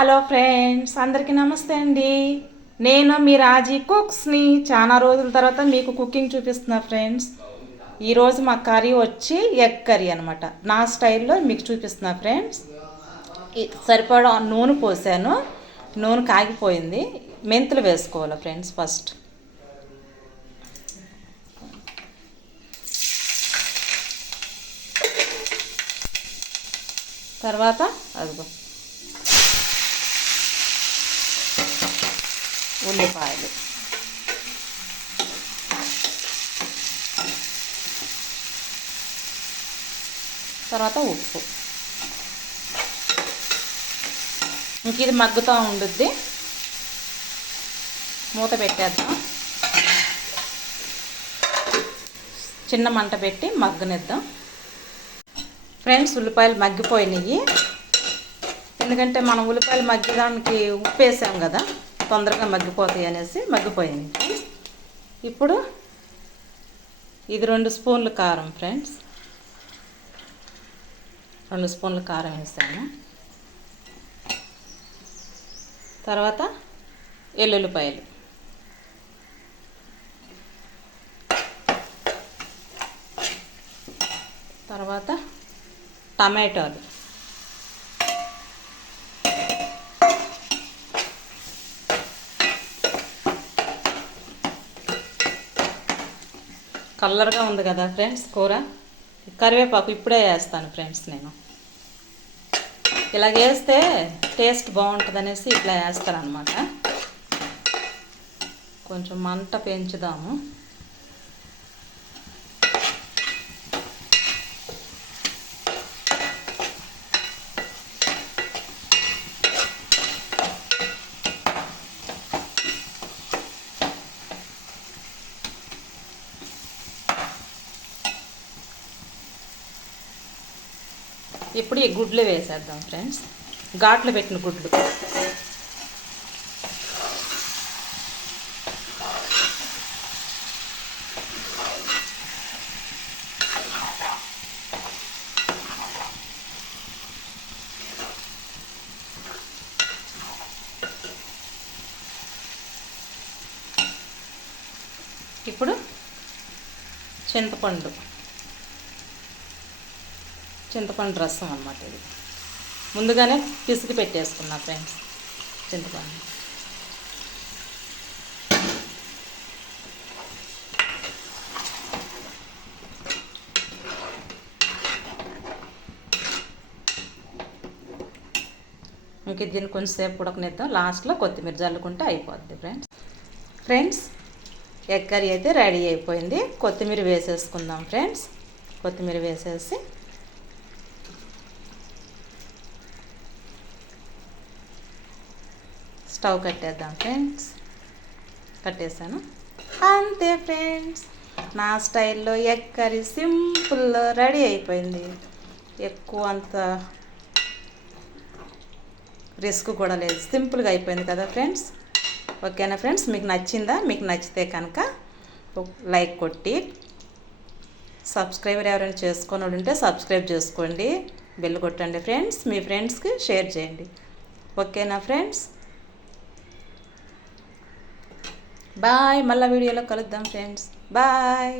Hello friends, అందరికీ నమస్తే అండి. నేను మీ రాజీ కుక్స్ని. చాలా రోజుల తర్వాత మీకు కుకింగ్ చూపిస్తున్నా ఫ్రెండ్స్. ఈరోజు మా కర్రీ వచ్చి ఎగ్ కర్రీ అనమాట. నా స్టైల్లో మీకు చూపిస్తున్నా ఫ్రెండ్స్. సరిపడా నూనె పోసాను, నూనె కాగిపోయింది. మెంతులు వేసుకోవాలి ఫ్రెండ్స్ ఫస్ట్. తర్వాత అదిగో ఉల్లిపాయలు, తర్వాత ఉప్పు. ఇంక ఇది మగ్గుతూ ఉండుద్ది. మూత పెట్టేద్దాం. చిన్న మంట పెట్టి మగ్గనిద్దాం ఫ్రెండ్స్. ఉల్లిపాయలు మగ్గిపోయినాయి, ఎందుకంటే మనం ఉల్లిపాయలు మగ్గడానికి ఉప్పు వేసాం కదా, తొందరగా మగ్గిపోతాయి అనేసి మగ్గిపోయింది ఫ్రెండ్స్. ఇప్పుడు ఇది 2 స్పూన్లు కారం ఫ్రెండ్స్. 2 స్పూన్లు కారం వేసాను. తర్వాత ఎల్లుల్లిపాయలు, తర్వాత టమాటాలు, కలర్గా ఉంది కదా ఫ్రెండ్స్ కూర. కరివేపాకు ఇప్పుడే వేస్తాను ఫ్రెండ్స్. నేను ఇలాగ వేస్తే టేస్ట్ బాగుంటుంది అనేసి ఇట్లా వేస్తాను అనమాట. కొంచెం మంట పెంచుదాము. ఇప్పుడు ఈ గుడ్లు వేసేద్దాం ఫ్రెండ్స్. ఘాట్లు పెట్టిన గుడ్లు. ఇప్పుడు చింతపండు రసం అన్నమాట. ఇది ముందుగానే పిసికి పెట్టేసుకున్నా ఫ్రెండ్స్ చింతపండు. ఇంక దీన్ని కొంచెంసేపు ఉడకనిద్దాం. లాస్ట్లో కొత్తిమీర జల్లుకుంటే అయిపోద్ది ఫ్రెండ్స్. ఎగ్ కర్రీ అయితే రెడీ అయిపోయింది. కొత్తిమీర వేసేసుకుందాం ఫ్రెండ్స్. కొత్తిమీర వేసేసి స్టవ్ కట్టేద్దాం ఫ్రెండ్స్. కట్టేసాను. అంతే ఫ్రెండ్స్, నా స్టైల్లో ఎగ్ కర్రీ సింపుల్లో రెడీ అయిపోయింది. ఎక్కువ అంత రిస్క్ కూడా లేదు, సింపుల్గా అయిపోయింది కదా ఫ్రెండ్స్. ఓకేనా ఫ్రెండ్స్, మీకు నచ్చిందా? మీకు నచ్చితే కనుక లైక్ కొట్టి, సబ్స్క్రైబర్ ఎవరైనా చేసుకొని ఉంటే సబ్స్క్రైబ్ చేసుకోండి, బెల్ కొట్టండి ఫ్రెండ్స్. మీ ఫ్రెండ్స్కి షేర్ చేయండి. ఓకేనా ఫ్రెండ్స్, బాయ్. మళ్ళీ వీడియోలో కలుద్దాం ఫ్రెండ్స్. బాయ్.